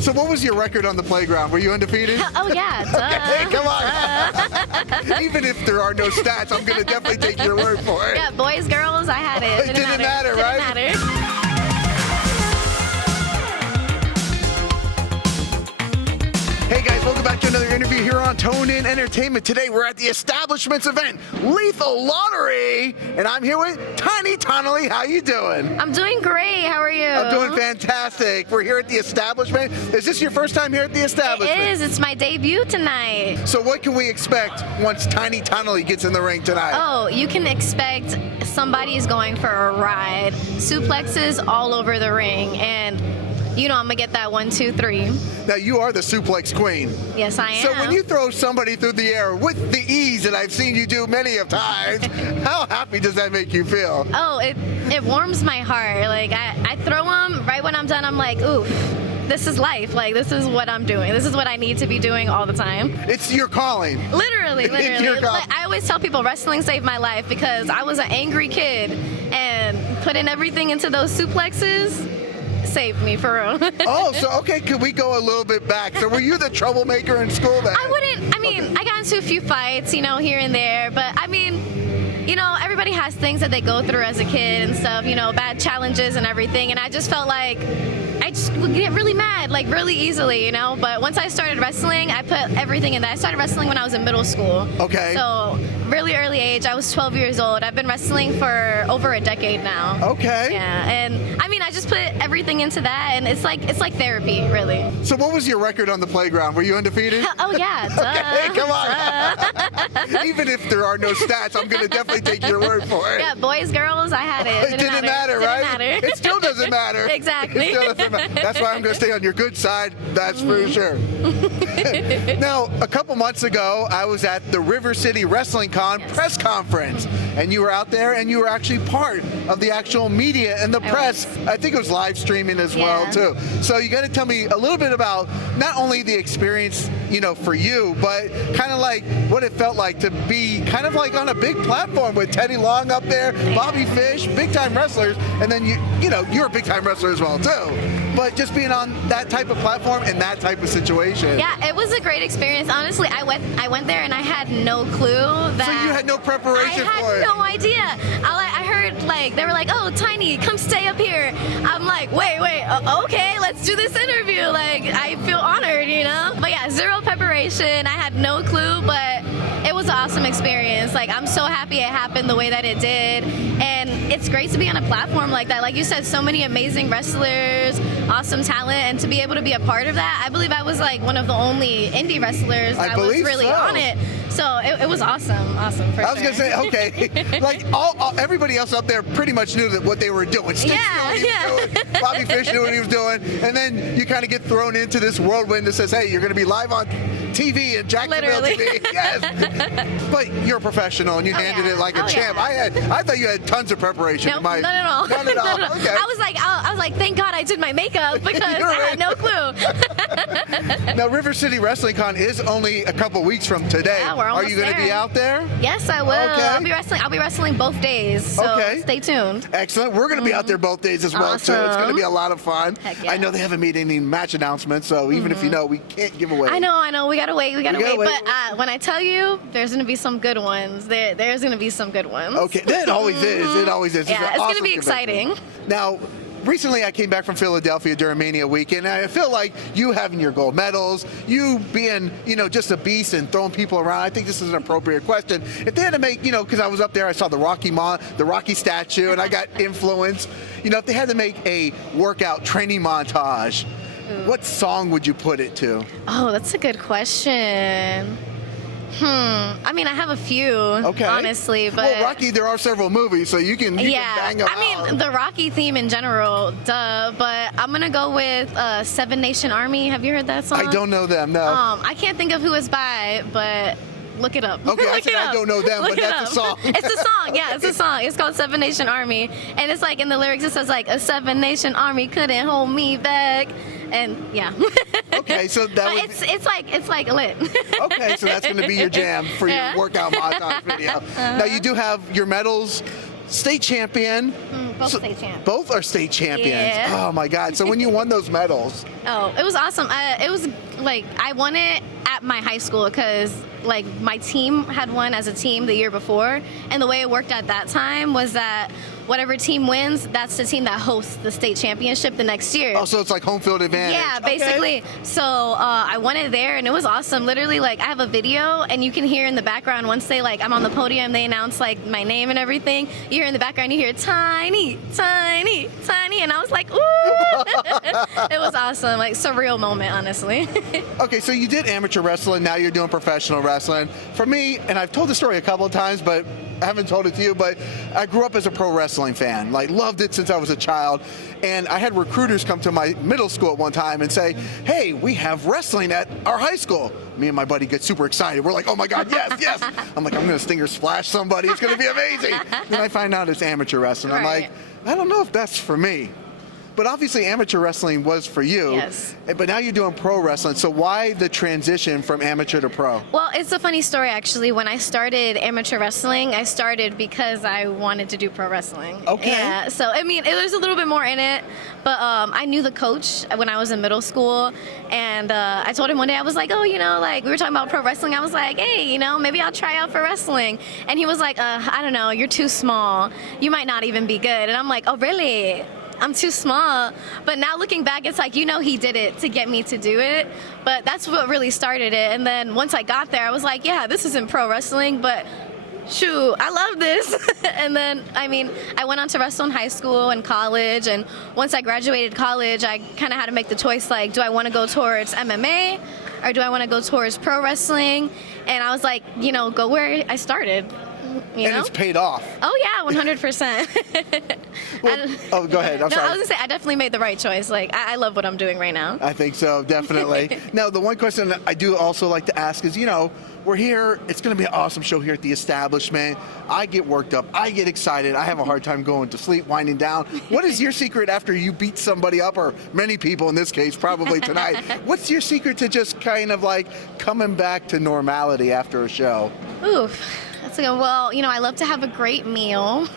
So what was your record on the playground? Were you undefeated? Oh, yeah. Okay, come on. Even if there are no stats, I'm going to definitely take your word for it. Yeah, boys, girls, I had it. It didn't matter, right? Didn't matter. Hey guys, welcome back to another interview here on Tone In Entertainment. Today we're at the Establishments event, Lethal Lottery, and I'm here with Tinaily. How you doing? I'm doing great. How are you? I'm doing fantastic. We're here at the Establishment. Is this your first time here at the Establishment? It is. It's my debut tonight. So what can we expect once Tinaily gets in the ring tonight? Oh, you can expect somebody is going for a ride. Suplexes all over the ring, and you know I'm gonna get that 1, 2, 3. Now you are the suplex queen. Yes, I am. So when you throw somebody through the air with the ease that I've seen you do many of times, how happy does that make you feel? Oh, it warms my heart. Like I throw them right when I'm done. I'm like, oof. This is life. Like, this is what I'm doing. This is what I need to be doing all the time. It's your calling. Literally. It's your calling. Like, I always tell people wrestling saved my life because I was an angry kid, and putting everything into those suplexes saved me, for real. Oh, so okay, could we go a little bit back? So were you the troublemaker in school then? I mean, I got into a few fights, you know, here and there, but I mean, you know, everybody has things that they go through as a kid and stuff, you know, bad challenges and everything, and I just felt like I just would get really mad, like really easily, you know, but once I started wrestling, I put everything in that. I started wrestling when I was in middle school. Okay. So, really early age, I was 12 years old. I've been wrestling for over a decade now. Okay. Yeah, and I mean, I just put everything into that, and it's like therapy, really. So what was your record on the playground? Were you undefeated? Oh, yeah, Okay, come on. Even if there are no stats, I'm going to definitely take your word for it. Yeah, boys, girls, I had it. It didn't matter, right? Didn't matter. It still doesn't matter. Exactly. It still doesn't matter. That's why I'm going to stay on your good side. That's for sure. Now, a couple months ago, I was at the River City Wrestling Con press conference, and you were out there, and you were actually part of the actual media and the press. I think it was live streaming as well, too. So you got to tell me a little bit about not only the experience, you know, for you, but kind of like what it felt like to be kind of like on a big platform with Teddy Long up there, Bobby Fish, big-time wrestlers, and then you know, you're a big-time wrestler as well, too. But just being on that type of platform in that type of situation. Yeah, it was a great experience. Honestly, I went there and I had no clue that. So you had no preparation for it. I had no idea. I heard like they were like, "Oh, Tiny, come stay up here." I'm like, "Wait, okay, let's do this interview." Like, I feel honored, you know. But yeah, zero preparation. I had no clue, but it was an awesome experience. Like, I'm so happy it happened the way that it did, and it's great to be on a platform like that. Like you said, so many amazing wrestlers, awesome talent, and to be able to be a part of that, I believe I was like one of the only indie wrestlers that was really on it. So it was awesome for I was gonna say, okay, like everybody else up there pretty much knew that what they were doing. Sticks knew what he was doing, Bobby Fish knew what he was doing, and then you kind of get thrown into this whirlwind that says, hey, you're gonna be live on TV in Jacksonville TV. Yes. But you're a professional and you handled it like a champ. Yeah. I thought you had tons of preparation. Nope, none at all. None at all. None at all. Okay. I was like, thank God I did my makeup because I had no clue. Now, River City Wrestling Con is only a couple weeks from today. Yeah, we're almost Are you going to be out there? Yes, I will. Okay. I'll be wrestling both days. So stay tuned. Excellent. We're going to be out there both days as well, too. It's going to be a lot of fun. Heck yeah. I know they haven't made any match announcements, so even if you know, we can't give away. I know. We gotta wait. But when I tell you, there's gonna be some good ones. There's gonna be some good ones. Okay, that always is. It always is. Yeah, it's awesome gonna be exciting. Now, recently I came back from Philadelphia during Mania weekend, and I feel like you having your gold medals, you being, you know, just a beast and throwing people around. I think this is an appropriate question. If they had to make, you know, because I was up there, I saw the Rocky statue, and I got influenced. You know, if they had to make a workout training montage, what song would you put it to? Oh, that's a good question. I mean, I have a few, honestly, but... Well, Rocky, there are several movies, so you can bang them out. I mean, the Rocky theme in general, duh, but I'm going to go with Seven Nation Army. Have you heard that song? I don't know them, no. I can't think of who it's by, but... Look it up. Okay, I said I don't know them, but that's a song. It's a song, yeah, it's a song. It's called Seven Nation Army. And it's like, in the lyrics, it says like, a Seven Nation Army couldn't hold me back. And yeah. Okay, so that would it's like lit. Okay, so that's going to be your jam for your workout montage video. Now, you do have your medals. state champion. Both state champs. Both are state champions. Yeah. Oh my God. So when you won those medals. Oh, it was awesome. It was like, I won it at my high school because like my team had won as a team the year before. And the way it worked at that time was that whatever team wins, that's the team that hosts the state championship the next year. Oh, so it's like home field advantage. Yeah, basically. Okay. So I won it there, and it was awesome. Literally, like, I have a video, and you can hear in the background once they, like, I'm on the podium, they announce, like, my name and everything. You hear in the background, you hear tiny, tiny, tiny, and I was like, ooh. It was awesome. Like, surreal moment, honestly. Okay, so you did amateur wrestling, now you're doing professional wrestling. For me, and I've told the story a couple of times, but I haven't told it to you, but I grew up as a pro wrestling fan. Like, loved it since I was a child. And I had recruiters come to my middle school at one time and say, hey, we have wrestling at our high school. Me and my buddy get super excited. We're like, oh my God, yes, yes. I'm like, I'm going to stinger splash somebody. It's going to be amazing. Then I find out it's amateur wrestling. I'm like, I don't know if that's for me. But obviously amateur wrestling was for you. Yes. But now you're doing pro wrestling. So why the transition from amateur to pro? Well, it's a funny story, actually. When I started amateur wrestling, I started because I wanted to do pro wrestling. Okay. Yeah. So, I mean, there's a little bit more in it. But I knew the coach when I was in middle school. And I told him one day, I was like, oh, you know, like, we were talking about pro wrestling. I was like, hey, you know, maybe I'll try out for wrestling. And he was like, I don't know, you're too small. You might not even be good. And I'm like, oh, really? I'm too small. But now looking back, it's like, you know, he did it to get me to do it. But that's what really started it. And then once I got there, I was like, yeah, this isn't pro wrestling, but shoot, I love this. And then, I mean, I went on to wrestle in high school and college. And once I graduated college, I kind of had to make the choice, like, do I want to go towards MMA or do I want to go towards pro wrestling? And I was like, you know, go where I started. You know? It's paid off. Oh yeah, 100%. Well, oh, go ahead. I'm sorry. I was gonna say I definitely made the right choice. Like I love what I'm doing right now. I think so, definitely. Now, the one question I do also like to ask is, you know, we're here. It's going to be an awesome show here at the establishment. I get worked up. I get excited. I have a hard time going to sleep, winding down. What is your secret after you beat somebody up, or many people in this case, probably tonight? What's your secret to just kind of like coming back to normality after a show? Oof. That's a good, well, you know, I love to have a great meal.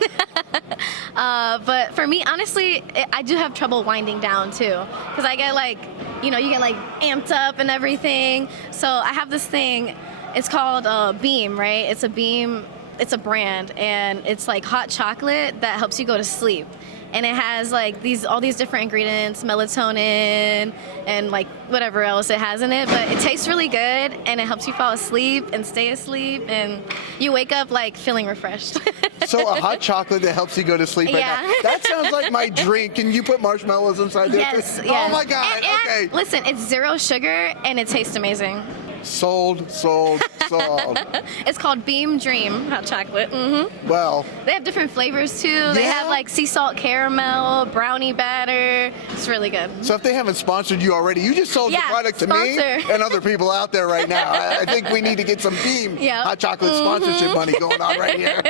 But for me, honestly, I do have trouble winding down too. Because I get like, you know, you get like amped up and everything. So I have this thing, it's called Beam, right? It's a Beam, it's a brand, and it's like hot chocolate that helps you go to sleep. And it has like all these different ingredients, melatonin and like whatever else it has in it. But it tastes really good, and it helps you fall asleep and stay asleep, and you wake up like feeling refreshed. So a hot chocolate that helps you go to sleep at night. That sounds like my drink. Can you put marshmallows inside there? Yes, yes. Oh my God, and, okay. Listen, it's 0 sugar, and it tastes amazing. Sold, sold, sold. It's called Beam Dream hot chocolate. Mm-hmm. Well, they have different flavors too. They have like sea salt caramel, brownie batter. It's really good. So if they haven't sponsored you already, you just sold the product to me and other people out there right now. I think we need to get some Beam hot chocolate sponsorship money going on right here.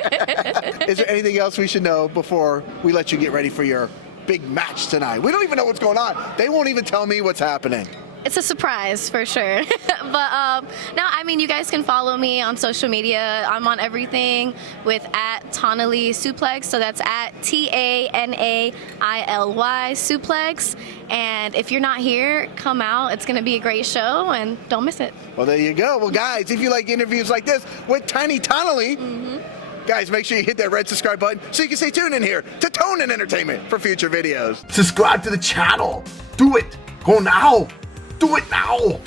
Is there anything else we should know before we let you get ready for your big match tonight? We don't even know what's going on. They won't even tell me what's happening. It's a surprise for sure. But no, I mean, you guys can follow me on social media. I'm on everything with @Tanaily Suplex. So that's @TANAILY Suplex. And if you're not here, come out. It's going to be a great show, and don't miss it. Well, there you go. Well, guys, if you like interviews like this with Tiny Tanaily, guys, make sure you hit that red subscribe button so you can stay tuned in here to Tone and Entertainment for future videos. Subscribe to the channel. Do it. Go now. Do it now.